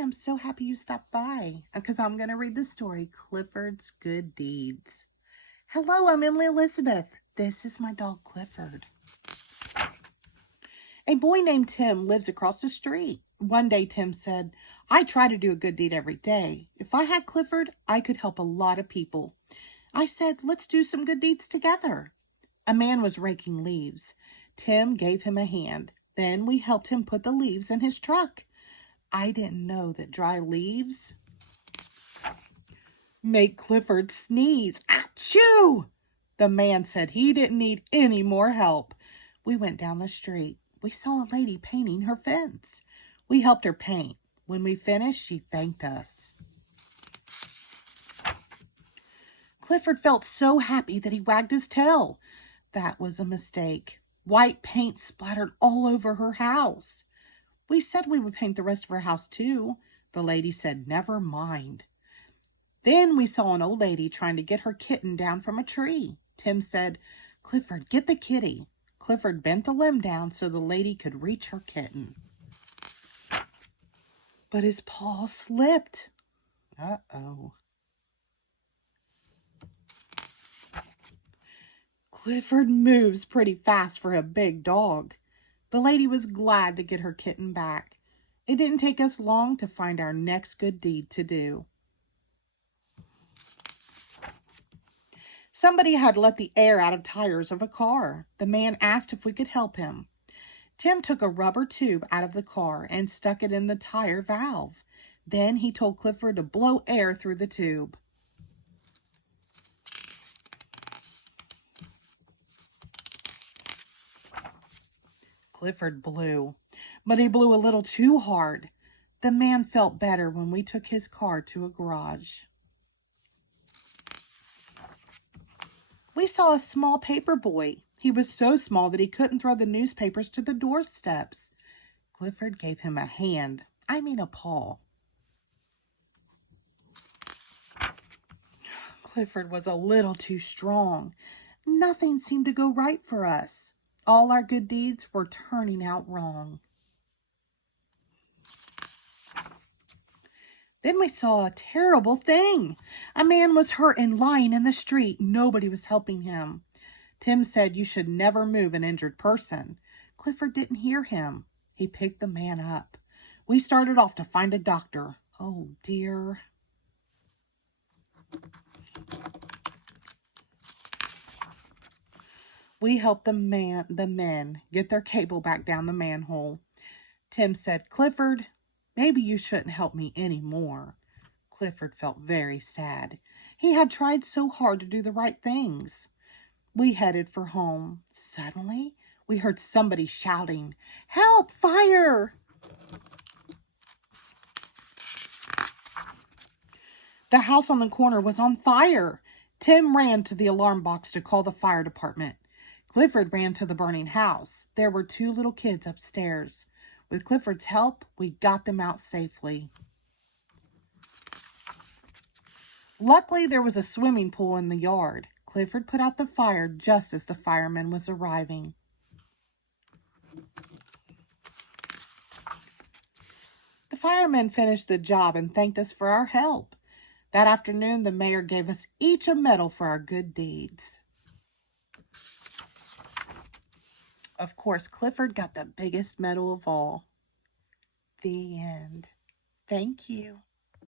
I'm so happy you stopped by because I'm going to read the story, Clifford's Good Deeds. Hello, I'm Emily Elizabeth. This is my dog, Clifford. A boy named Tim lives across the street. One day, Tim said, I try to do a good deed every day. If I had Clifford, I could help a lot of people. I said, let's do some good deeds together. A man was raking leaves. Tim gave him a hand. Then we helped him put the leaves in his truck. I didn't know that dry leaves make Clifford sneeze. Achoo! The man said he didn't need any more help. We went down the street. We saw a lady painting her fence. We helped her paint. When we finished, she thanked us. Clifford felt so happy that he wagged his tail. That was a mistake. White paint splattered all over her house. We said we would paint the rest of her house too. The lady said, never mind. Then we saw an old lady trying to get her kitten down from a tree. Tim said, Clifford, get the kitty. Clifford bent the limb down so the lady could reach her kitten. But his paw slipped. Uh-oh. Clifford moves pretty fast for a big dog. The lady was glad to get her kitten back. It didn't take us long to find our next good deed to do. Somebody had let the air out of tires of a car. The man asked if we could help him. Tim took a rubber tube out of the car and stuck it in the tire valve. Then he told Clifford to blow air through the tube. Clifford blew, but he blew a little too hard. The man felt better when we took his car to a garage. We saw a small paper boy. He was so small that he couldn't throw the newspapers to the doorsteps. Clifford gave him a hand. I mean a paw. Clifford was a little too strong. Nothing seemed to go right for us. All our good deeds were turning out wrong. Then we saw a terrible thing. A man was hurt and lying in the street. Nobody was helping him. Tim said you should never move an injured person. Clifford didn't hear him. He picked the man up. We started off to find a doctor. Oh, dear. We helped the men get their cable back down the manhole. Tim said, Clifford, maybe you shouldn't help me anymore. Clifford felt very sad. He had tried so hard to do the right things. We headed for home. Suddenly, we heard somebody shouting, Help! Fire! The house on the corner was on fire. Tim ran to the alarm box to call the fire department. Clifford ran to the burning house. There were 2 little kids upstairs. With Clifford's help, we got them out safely. Luckily, there was a swimming pool in the yard. Clifford put out the fire just as the fireman was arriving. The firemen finished the job and thanked us for our help. That afternoon, the mayor gave us each a medal for our good deeds. Of course, Clifford got the biggest medal of all. The end. Thank you.